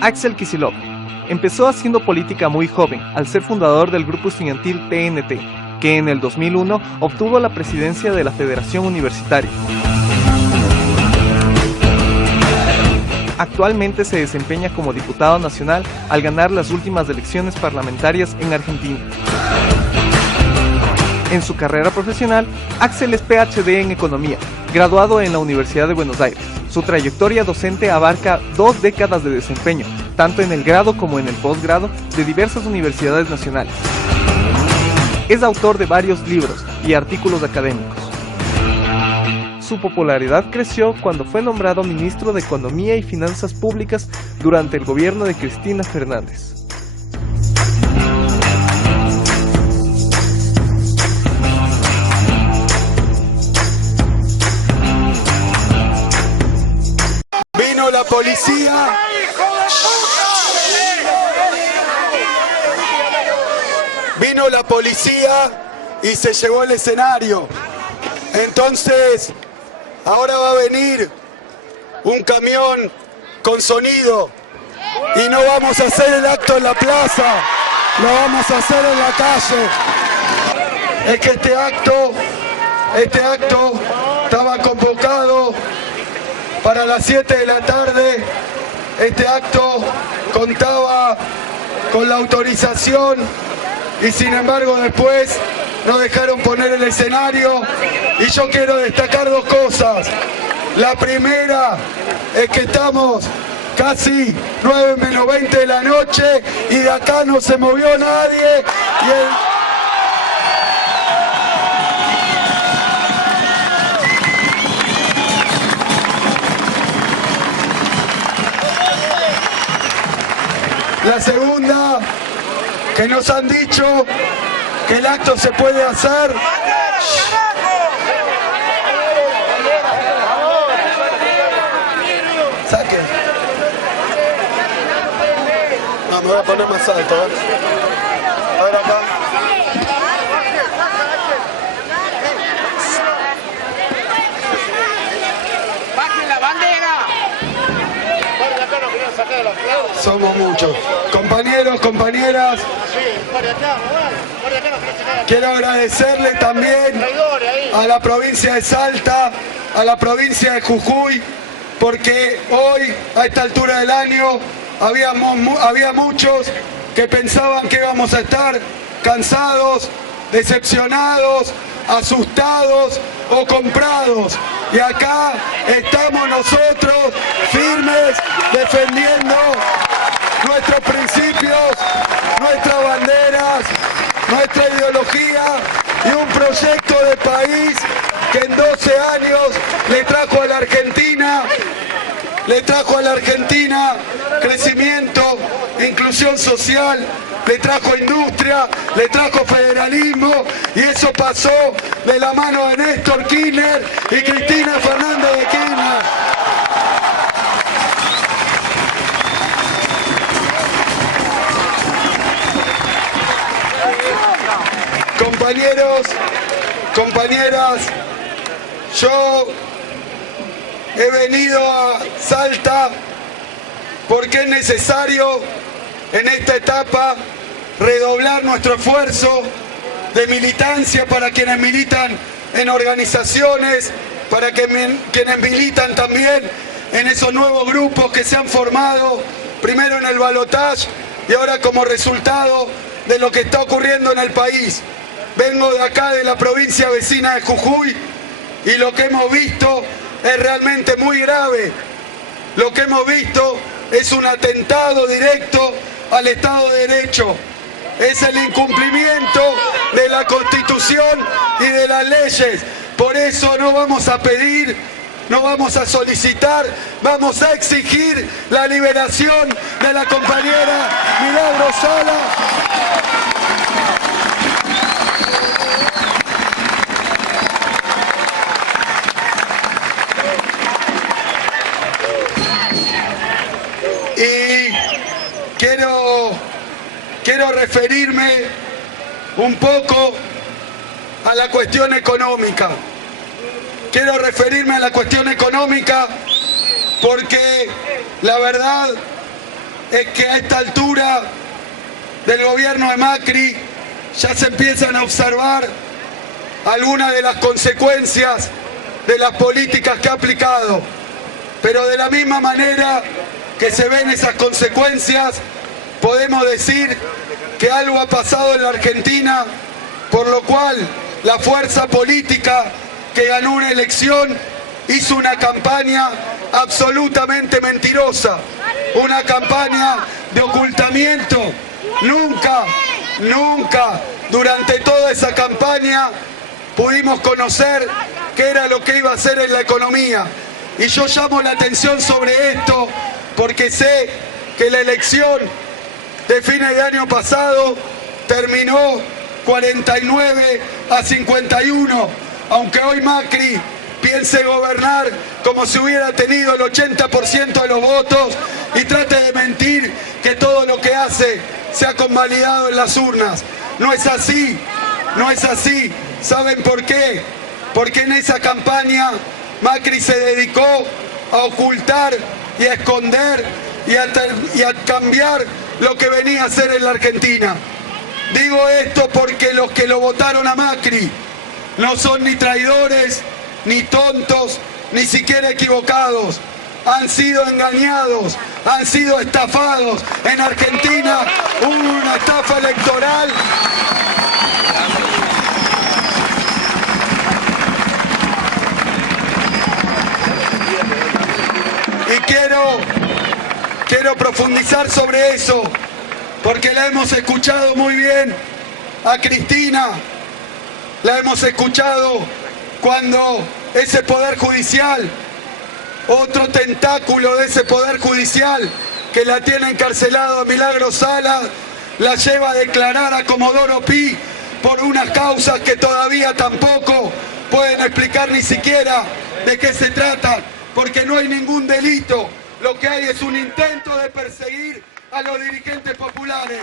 Axel Kicillof empezó haciendo política muy joven, al ser fundador del grupo estudiantil TNT, que en el 2001 obtuvo la presidencia de la Federación Universitaria. Actualmente se desempeña como diputado nacional al ganar las últimas elecciones parlamentarias en Argentina. En su carrera profesional, Axel es PhD en Economía, graduado en la Universidad de Buenos Aires. Su trayectoria docente abarca 2 décadas de desempeño, tanto en el grado como en el posgrado, de diversas universidades nacionales. Es autor de varios libros y artículos académicos. Su popularidad creció cuando fue nombrado ministro de Economía y Finanzas Públicas durante el gobierno de Cristina Fernández. Vino la policía. Vino la policía y se llevó el escenario. Entonces, ahora va a venir un camión con sonido y no vamos a hacer el acto en la plaza, lo vamos a hacer en la calle. Es que este acto estaba convocado para las 7 de la tarde. Este acto contaba con la autorización y sin embargo después no dejaron poner el escenario, y yo quiero destacar 2 cosas. La primera es que estamos casi 9 menos 20 de la noche y de acá no se movió nadie La segunda, que nos han dicho que el acto se puede hacer. Saque. No, me voy a poner más alto, ¿eh? A ver acá. ¡Bajen la bandera! Somos muchos. Compañeros, compañeras. Quiero agradecerle también a la provincia de Salta, a la provincia de Jujuy, porque hoy, a esta altura del año, había muchos que pensaban que íbamos a estar cansados, decepcionados, asustados o comprados. Y acá estamos nosotros firmes, defendiendo nuestros principios, nuestras banderas, nuestra ideología y un proyecto de país que en 12 años le trajo a la Argentina crecimiento, inclusión social, le trajo industria, le trajo federalismo, y eso pasó de la mano de Néstor Kirchner y Cristina Fernández de Kirchner. Compañeros, compañeras, yo he venido a Salta porque es necesario en esta etapa redoblar nuestro esfuerzo de militancia para quienes militan en organizaciones, para quienes militan también en esos nuevos grupos que se han formado, primero en el balotaje y ahora como resultado de lo que está ocurriendo en el país. Vengo de acá, de la provincia vecina de Jujuy, y lo que hemos visto es realmente muy grave. Lo que hemos visto es un atentado directo al Estado de Derecho. Es el incumplimiento de la Constitución y de las leyes. Por eso no vamos a pedir, no vamos a solicitar, vamos a exigir la liberación de la compañera Milagro Sala. Y quiero referirme un poco a la cuestión económica. Quiero referirme a la cuestión económica porque la verdad es que a esta altura del gobierno de Macri ya se empiezan a observar algunas de las consecuencias de las políticas que ha aplicado. Pero de la misma manera que se ven esas consecuencias, podemos decir que algo ha pasado en la Argentina, por lo cual la fuerza política que ganó una elección hizo una campaña absolutamente mentirosa, una campaña de ocultamiento. Nunca durante toda esa campaña pudimos conocer qué era lo que iba a hacer en la economía. Y yo llamo la atención sobre esto porque sé que la elección de fines de año pasado terminó 49-51, aunque hoy Macri piense gobernar como si hubiera tenido el 80% de los votos y trate de mentir que todo lo que hace se ha convalidado en las urnas. No es así, no es así. ¿Saben por qué? Porque en esa campaña Macri se dedicó a ocultar y a esconder y a cambiar lo que venía a hacer en la Argentina. Digo esto porque los que lo votaron a Macri no son ni traidores, ni tontos, ni siquiera equivocados. Han sido engañados, han sido estafados. En Argentina hubo una estafa electoral. Y quiero profundizar sobre eso, porque la hemos escuchado muy bien a Cristina, la hemos escuchado cuando ese poder judicial, otro tentáculo de ese poder judicial que la tiene encarcelado a Milagros Sala, la lleva a declarar a Comodoro Pi por unas causas que todavía tampoco pueden explicar ni siquiera de qué se trata, porque no hay ningún delito. Lo que hay es un intento de perseguir a los dirigentes populares.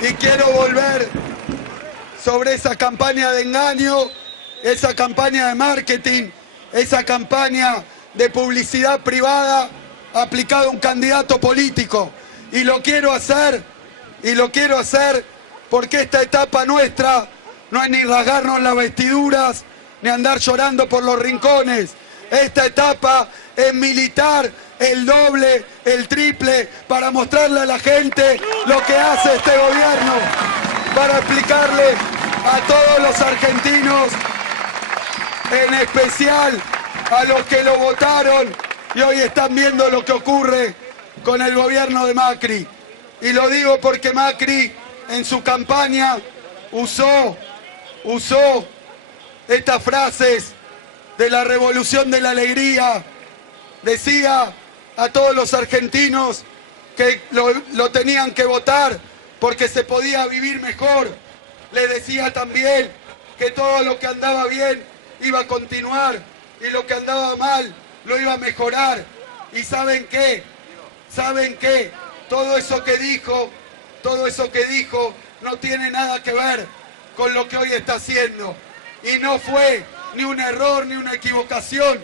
Y quiero volver sobre esa campaña de engaño, esa campaña de marketing, esa campaña de publicidad privada aplicada a un candidato político. Y lo quiero hacer porque esta etapa nuestra no es ni rasgarnos las vestiduras, ni andar llorando por los rincones. Esta etapa es militar el doble, el triple, para mostrarle a la gente lo que hace este gobierno, para explicarle a todos los argentinos, en especial a los que lo votaron y hoy están viendo lo que ocurre con el gobierno de Macri. Y lo digo porque Macri en su campaña usó estas frases de la revolución de la alegría. Decía a todos los argentinos que lo tenían que votar porque se podía vivir mejor. Le decía también que todo lo que andaba bien iba a continuar y lo que andaba mal lo iba a mejorar. ¿Y saben qué? ¿Saben qué? Todo eso que dijo no tiene nada que ver con lo que hoy está haciendo. Y no fue ni un error, ni una equivocación,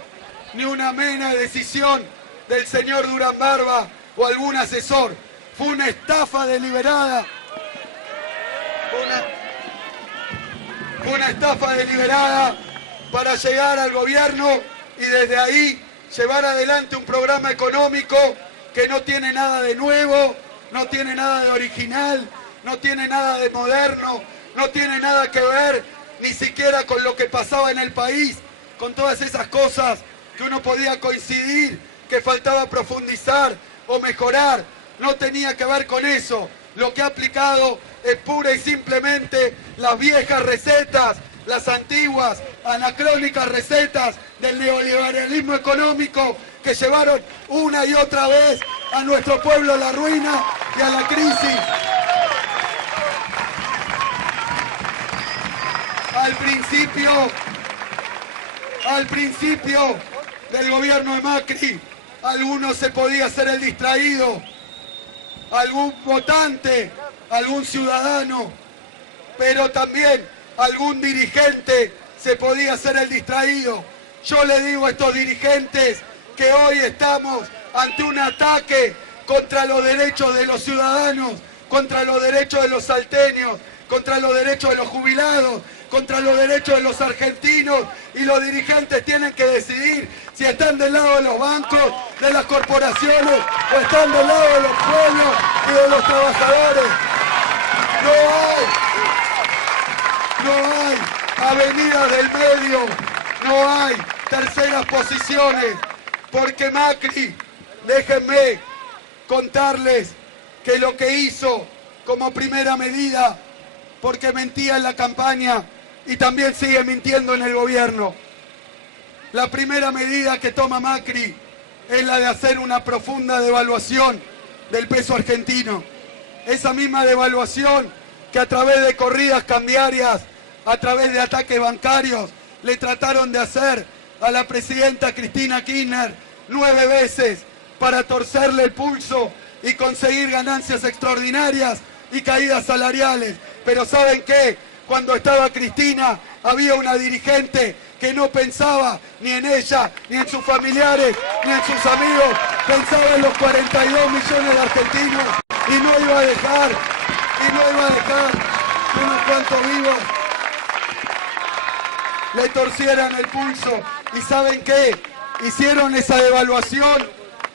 ni una mera decisión del señor Durán Barba o algún asesor. Fue una estafa deliberada. Una estafa deliberada para llegar al gobierno y desde ahí llevar adelante un programa económico que no tiene nada de nuevo, no tiene nada de original, no tiene nada de moderno, no tiene nada que ver ni siquiera con lo que pasaba en el país, con todas esas cosas que uno podía coincidir, que faltaba profundizar o mejorar. No tenía que ver con eso. Lo que ha aplicado es pura y simplemente las viejas recetas, las antiguas, anacrónicas recetas del neoliberalismo económico que llevaron una y otra vez a nuestro pueblo a la ruina y a la crisis. Al principio del gobierno de Macri, alguno se podía hacer el distraído, algún votante algún ciudadano, pero también algún dirigente se podía hacer el distraído. Yo le digo a estos dirigentes que hoy estamos ante un ataque contra los derechos de los ciudadanos, contra los derechos de los salteños, contra los derechos de los jubilados, contra los derechos de los argentinos, y los dirigentes tienen que decidir si están del lado de los bancos, de las corporaciones, o están del lado de los pueblos y de los trabajadores. No hay avenidas del medio, no hay terceras posiciones, porque Macri, déjenme contarles que lo que hizo como primera medida, porque mentía en la campaña y también sigue mintiendo en el gobierno, la primera medida que toma Macri es la de hacer una profunda devaluación del peso argentino. Esa misma devaluación que a través de corridas cambiarias, a través de ataques bancarios, le trataron de hacer a la presidenta Cristina Kirchner 9 veces para torcerle el pulso y conseguir ganancias extraordinarias y caídas salariales. Pero ¿saben qué? Cuando estaba Cristina había una dirigente que no pensaba ni en ella, ni en sus familiares, ni en sus amigos, pensaba en los 42 millones de argentinos y no iba a dejar que unos cuantos vivos le torcieran el pulso. ¿Y saben qué? Hicieron esa devaluación,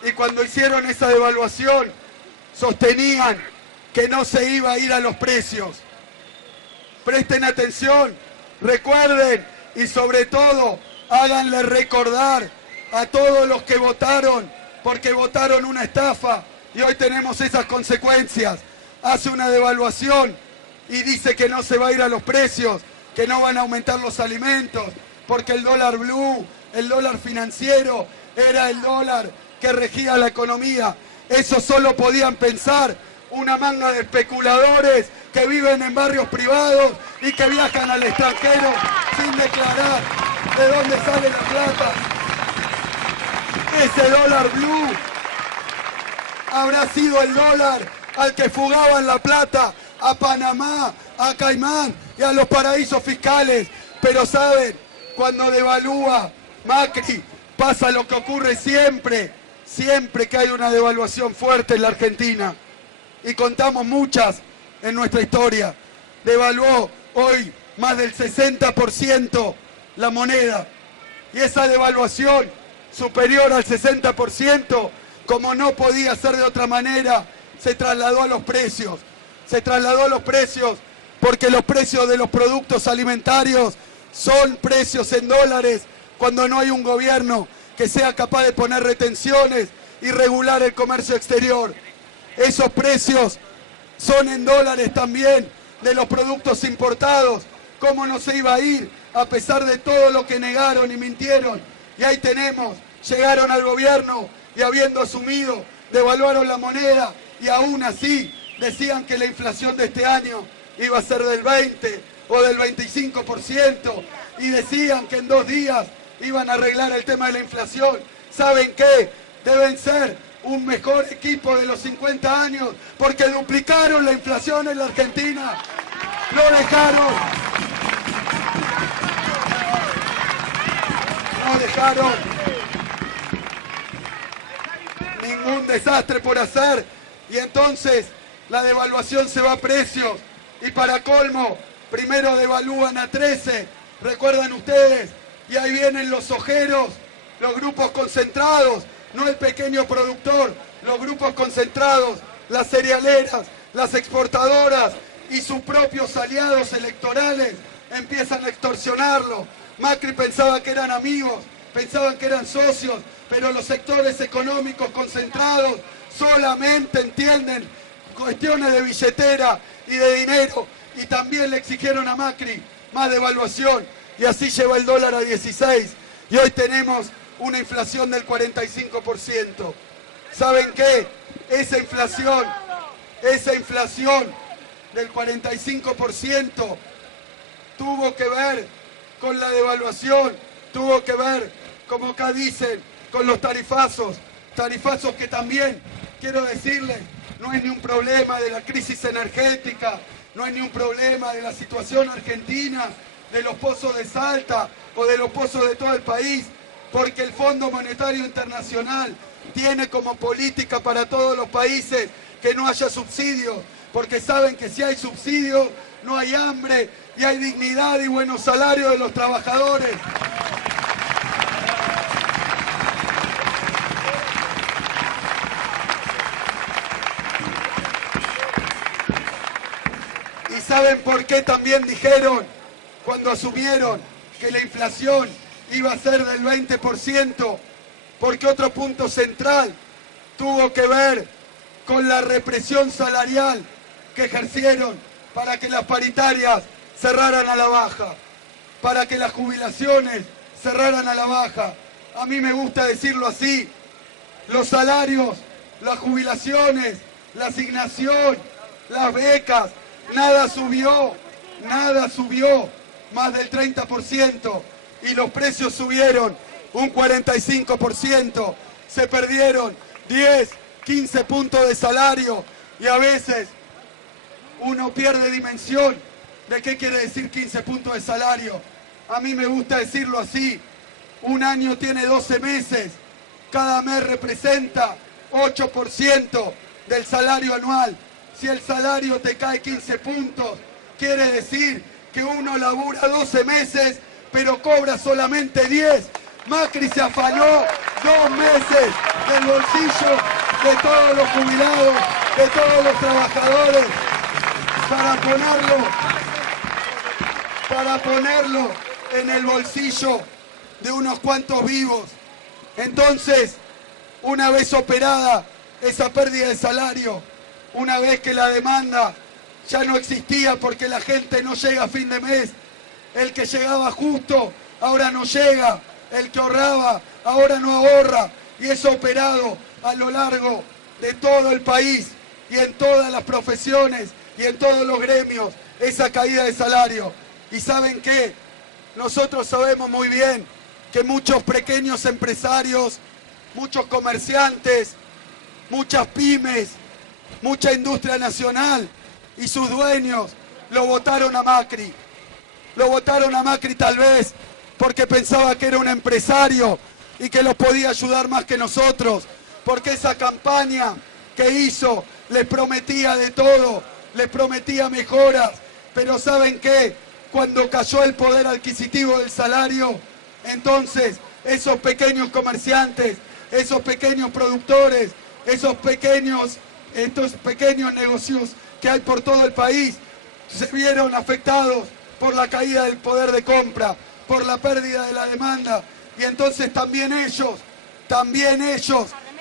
y cuando hicieron esa devaluación sostenían que no se iba a ir a los precios. Presten atención, recuerden, y sobre todo háganle recordar a todos los que votaron, porque votaron una estafa y hoy tenemos esas consecuencias. Hace una devaluación y dice que no se va a ir a los precios, que no van a aumentar los alimentos, porque el dólar blue, el dólar financiero, era el dólar que regía la economía. Eso solo podían pensar una manga de especuladores que viven en barrios privados y que viajan al extranjero sin declarar de dónde sale la plata. Ese dólar blue habrá sido el dólar al que fugaban la plata a Panamá, a Caimán y a los paraísos fiscales. Pero saben, cuando devalúa Macri pasa lo que ocurre siempre que hay una devaluación fuerte en la Argentina. Y contamos muchas en nuestra historia. Devaluó hoy más del 60% la moneda. Y esa devaluación superior al 60%, como no podía ser de otra manera, se trasladó a los precios. Se trasladó a los precios porque los precios de los productos alimentarios son precios en dólares cuando no hay un gobierno que sea capaz de poner retenciones y regular el comercio exterior. Esos precios son en dólares también de los productos importados. ¿Cómo no se iba a ir a pesar de todo lo que negaron y mintieron? Y ahí tenemos, llegaron al gobierno y habiendo asumido, devaluaron la moneda y aún así decían que la inflación de este año iba a ser del 20 o del 25% y decían que en 2 días iban a arreglar el tema de la inflación. ¿Saben qué? Deben ser un mejor equipo de los 50 años porque duplicaron la inflación en la Argentina. No dejaron ningún desastre por hacer, y entonces la devaluación se va a precios y para colmo primero devalúan a 13, recuerdan ustedes, y ahí vienen los ojeros, los grupos concentrados, no el pequeño productor, los grupos concentrados, las cerealeras, las exportadoras y sus propios aliados electorales empiezan a extorsionarlo. Macri pensaba que eran amigos, pensaban que eran socios, pero los sectores económicos concentrados solamente entienden cuestiones de billetera y de dinero, y también le exigieron a Macri más devaluación, y así lleva el dólar a 16, y hoy tenemos una inflación del 45%. ¿Saben qué? Esa inflación del 45% tuvo que ver con la devaluación, tuvo que ver, como acá dicen, con los tarifazos que también, quiero decirles, no es ni un problema de la crisis energética, no es ni un problema de la situación argentina, de los pozos de Salta o de los pozos de todo el país, porque el Fondo Monetario Internacional tiene como política para todos los países que no haya subsidios, porque saben que si hay subsidios no hay hambre y hay dignidad y buenos salarios de los trabajadores. ¿Y saben por qué también dijeron cuando asumieron que la inflación iba a ser del 20%? Porque otro punto central tuvo que ver con la represión salarial que ejercieron para que las paritarias cerraran a la baja, para que las jubilaciones cerraran a la baja. A mí me gusta decirlo así: los salarios, las jubilaciones, la asignación, las becas, nada subió más del 30%, y los precios subieron un 45%, se perdieron 10, 15 puntos de salario, y a veces uno pierde dimensión de qué quiere decir 15 puntos de salario. A mí me gusta decirlo así: un año tiene 12 meses, cada mes representa 8% del salario anual. Si el salario te cae 15 puntos, quiere decir que uno labura 12 meses, pero cobra solamente 10. Macri se afanó 2 meses del bolsillo de todos los jubilados, de todos los trabajadores, para ponerlo en el bolsillo de unos cuantos vivos. Entonces, una vez operada esa pérdida de salario, una vez que la demanda ya no existía porque la gente no llega a fin de mes, el que llegaba justo ahora no llega, el que ahorraba ahora no ahorra, y eso operado a lo largo de todo el país y en todas las profesiones y en todos los gremios, esa caída de salario. ¿Y saben qué? Nosotros sabemos muy bien que muchos pequeños empresarios, muchos comerciantes, muchas pymes, mucha industria nacional y sus dueños lo votaron a Macri. Lo votaron a Macri tal vez porque pensaba que era un empresario y que los podía ayudar más que nosotros, porque esa campaña que hizo les prometía de todo, les prometía mejoras, pero ¿saben qué? Cuando cayó el poder adquisitivo del salario, entonces esos pequeños comerciantes, esos pequeños productores, estos pequeños negocios que hay por todo el país, se vieron afectados por la caída del poder de compra, por la pérdida de la demanda, y entonces también ellos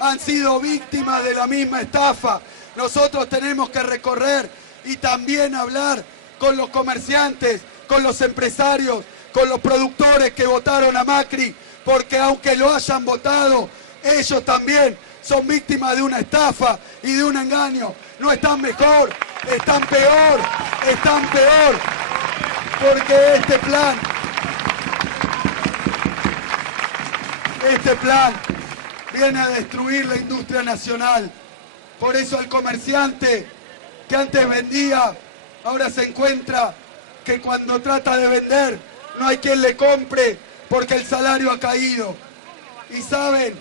han sido víctimas de la misma estafa. Nosotros tenemos que recorrer y también hablar con los comerciantes, con los empresarios, con los productores que votaron a Macri, porque aunque lo hayan votado, ellos también son víctimas de una estafa y de un engaño. No están mejor, están peor, porque este plan viene a destruir la industria nacional. Por eso el comerciante que antes vendía, ahora se encuentra que cuando trata de vender no hay quien le compre porque el salario ha caído. Y saben,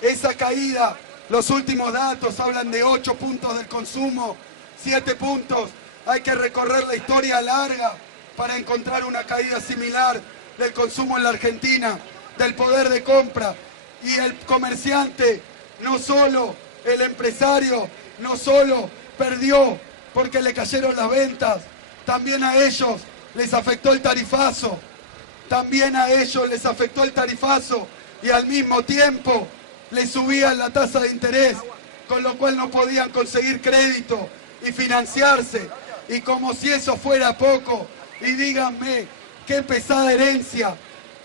esa caída, los últimos datos hablan de 8 puntos del consumo, 7 puntos. Hay que recorrer la historia larga para encontrar una caída similar del consumo en la Argentina, del poder de compra. Y el comerciante, no solo el empresario, no solo perdió porque le cayeron las ventas, también a ellos les afectó el tarifazo, y al mismo tiempo les subían la tasa de interés, con lo cual no podían conseguir crédito y financiarse. Y como si eso fuera poco, y díganme, qué pesada herencia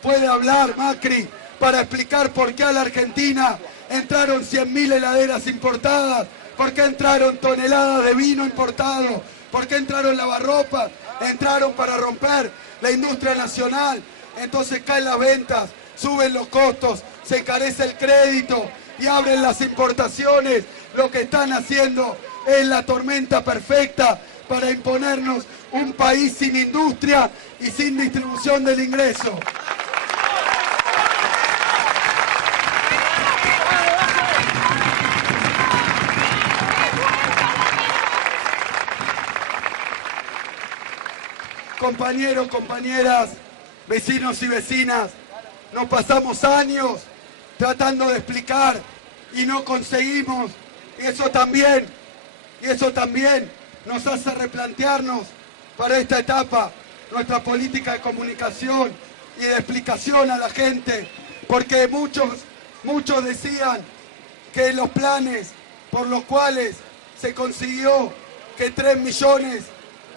puede hablar Macri para explicar por qué a la Argentina entraron 100.000 heladeras importadas, por qué entraron toneladas de vino importado, por qué entraron lavarropas, entraron para romper la industria nacional. Entonces caen las ventas, suben los costos, se encarece el crédito y abren las importaciones. Lo que están haciendo es la tormenta perfecta para imponernos un país sin industria y sin distribución del ingreso. Compañeros, compañeras, vecinos y vecinas, nos pasamos años tratando de explicar y no conseguimos. Y eso también nos hace replantearnos para esta etapa nuestra política de comunicación y de explicación a la gente, porque muchos decían que los planes por los cuales se consiguió que 3 millones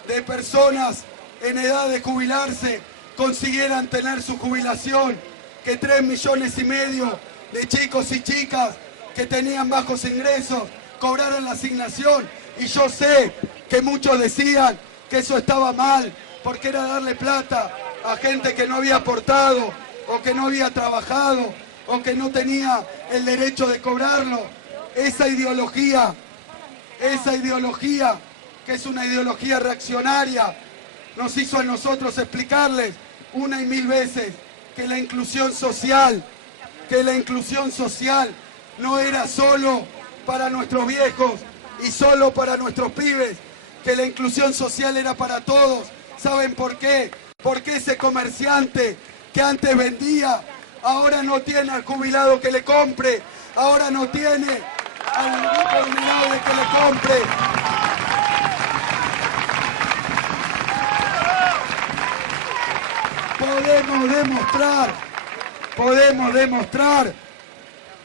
de personas en edad de jubilarse consiguieran tener su jubilación, que 3,5 millones de chicos y chicas que tenían bajos ingresos cobraran la asignación. Y yo sé que muchos decían que eso estaba mal, porque era darle plata a gente que no había aportado, o que no había trabajado, o que no tenía el derecho de cobrarlo. Esa ideología, que es una ideología reaccionaria, nos hizo a nosotros explicarles una y mil veces que la inclusión social no era solo para nuestros viejos y solo para nuestros pibes, que la inclusión social era para todos. ¿Saben por qué? Porque ese comerciante que antes vendía, ahora no tiene al jubilado que le compre, ahora no tiene al vulnerable que le compre. Podemos demostrar,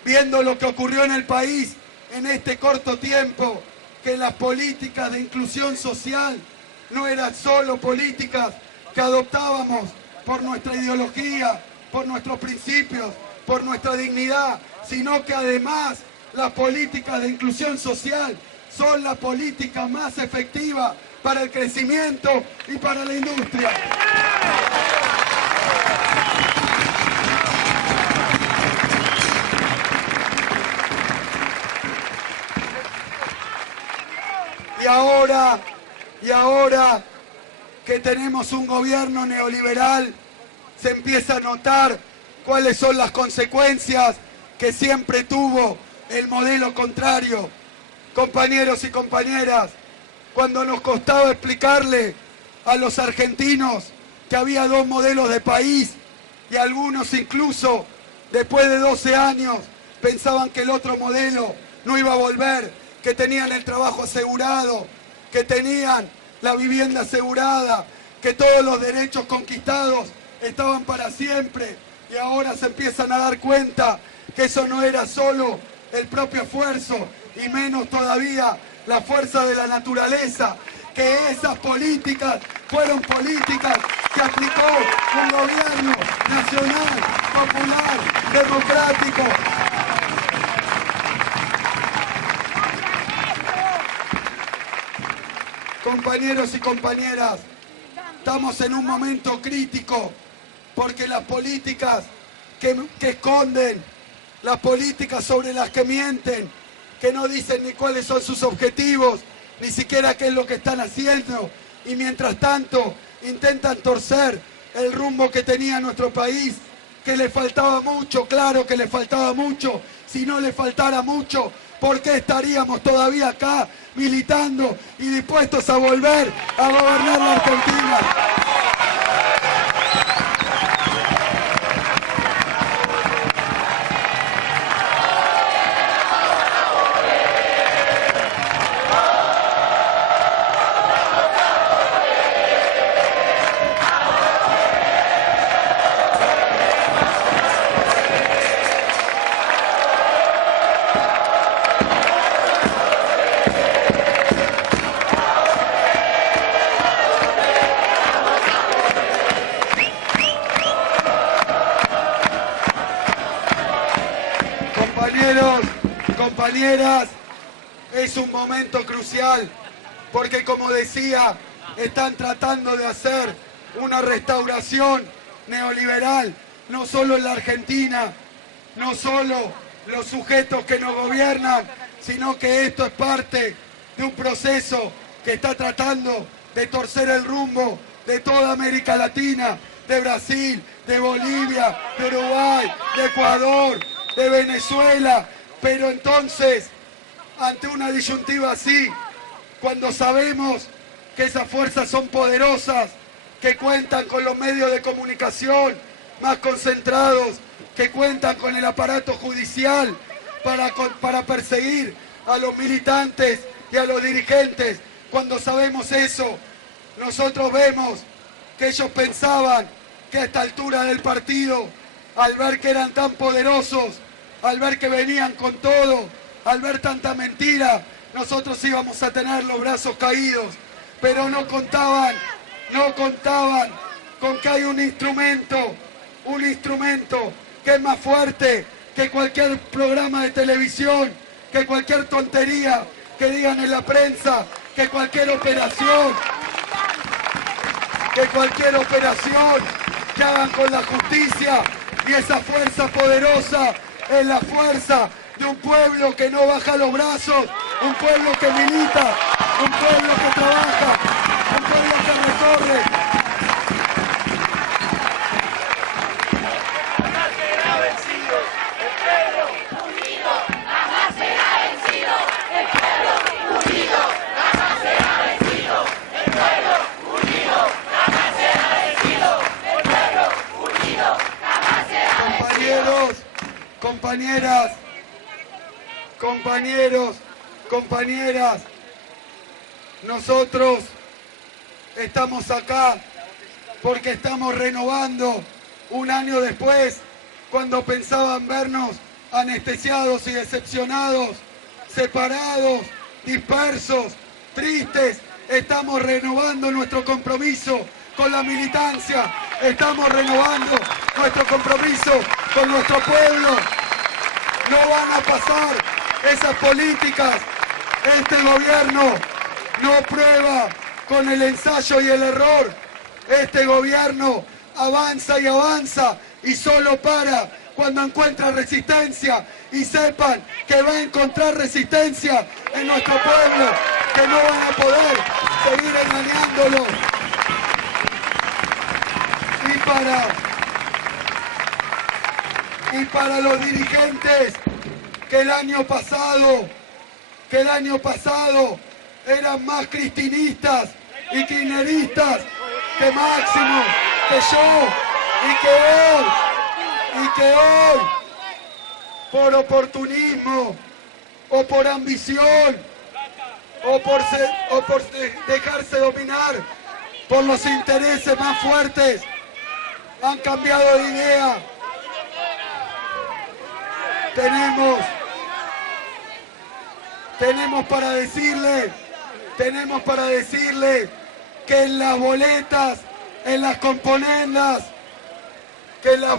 viendo lo que ocurrió en el país en este corto tiempo, que las políticas de inclusión social no eran solo políticas que adoptábamos por nuestra ideología, por nuestros principios, por nuestra dignidad, sino que además las políticas de inclusión social son la política más efectiva para el crecimiento y para la industria. Y ahora que tenemos un gobierno neoliberal, se empieza a notar cuáles son las consecuencias que siempre tuvo el modelo contrario. Compañeros y compañeras, cuando nos costaba explicarle a los argentinos que había 2 modelos de país, y algunos incluso después de 12 años pensaban que el otro modelo no iba a volver, que tenían el trabajo asegurado, que tenían la vivienda asegurada, que todos los derechos conquistados estaban para siempre, y ahora se empiezan a dar cuenta que eso no era solo el propio esfuerzo, y menos todavía la fuerza de la naturaleza, que esas políticas fueron políticas que aplicó un gobierno nacional, popular, democrático. Compañeros y compañeras, estamos en un momento crítico, porque las políticas que esconden, las políticas sobre las que mienten, que no dicen ni cuáles son sus objetivos, ni siquiera qué es lo que están haciendo, y mientras tanto intentan torcer el rumbo que tenía nuestro país, que le faltaba mucho, claro que le faltaba mucho. Si no le faltara mucho, ¿por qué estaríamos todavía acá militando y dispuestos a volver a gobernar la Argentina? Compañeros, compañeras, es un momento crucial, porque como decía, están tratando de hacer una restauración neoliberal, no solo en la Argentina, no solo los sujetos que nos gobiernan, sino que esto es parte de un proceso que está tratando de torcer el rumbo de toda América Latina, de Brasil, de Bolivia, de Uruguay, de Ecuador, de Venezuela. Pero entonces, ante una disyuntiva así, cuando sabemos que esas fuerzas son poderosas, que cuentan con los medios de comunicación más concentrados, que cuentan con el aparato judicial para perseguir a los militantes y a los dirigentes, cuando sabemos eso, nosotros vemos que ellos pensaban que a esta altura del partido, al ver que eran tan poderosos, al ver que venían con todo, al ver tanta mentira, nosotros íbamos a tener los brazos caídos, pero no contaban con que hay un instrumento que es más fuerte que cualquier programa de televisión, que cualquier tontería que digan en la prensa, que cualquier operación que hagan con la justicia. Y esa fuerza poderosa es la fuerza de un pueblo que no baja los brazos, un pueblo que milita, un pueblo que trabaja, un pueblo que recorre. Compañeras, nosotros estamos acá porque estamos renovando un año después, cuando pensaban vernos anestesiados y decepcionados, separados, dispersos, tristes. Estamos renovando nuestro compromiso con la militancia, estamos renovando nuestro compromiso con nuestro pueblo. No van a pasar esas políticas. Este gobierno no prueba con el ensayo y el error. Este gobierno avanza y avanza y solo para cuando encuentra resistencia. Y sepan que va a encontrar resistencia en nuestro pueblo, que no van a poder seguir engañándolo. Y para los dirigentes que el año pasado eran más cristinistas y kirchneristas que Máximo, que yo, y que hoy, por oportunismo, o por ambición, o por dejarse dominar por los intereses más fuertes, han cambiado de idea. Tenemos para decirle que en las boletas, en las componendas, que en la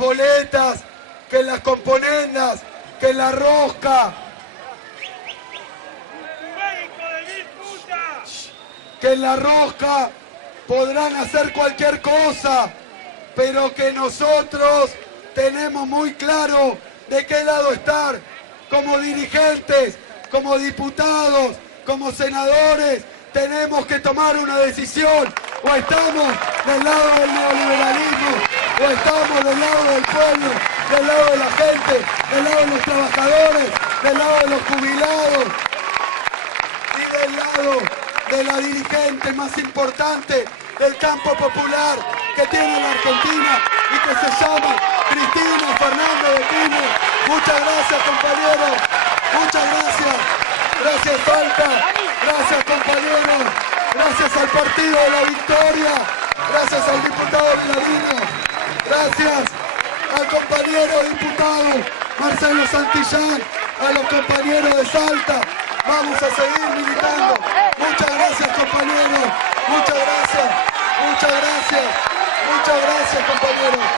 rosca, que en la rosca podrán hacer cualquier cosa, pero que nosotros tenemos muy claro de qué lado estar, como dirigentes, como diputados, como senadores. Tenemos que tomar una decisión: o estamos del lado del neoliberalismo, o estamos del lado del pueblo, del lado de la gente, del lado de los trabajadores, del lado de los jubilados y del lado de la dirigente más importante del campo popular que tiene la Argentina y que se llama Cristina Fernández de Kirchner. Muchas gracias, compañeros. Muchas gracias. Gracias, Salta. Gracias, compañeros. Gracias al Partido de la Victoria. Gracias al diputado Viladino. Gracias al compañero diputado Marcelo Santillán. A los compañeros de Salta. Vamos a seguir militando. Muchas gracias, compañeros. Muchas gracias. Muchas gracias. Muchas gracias, compañeros.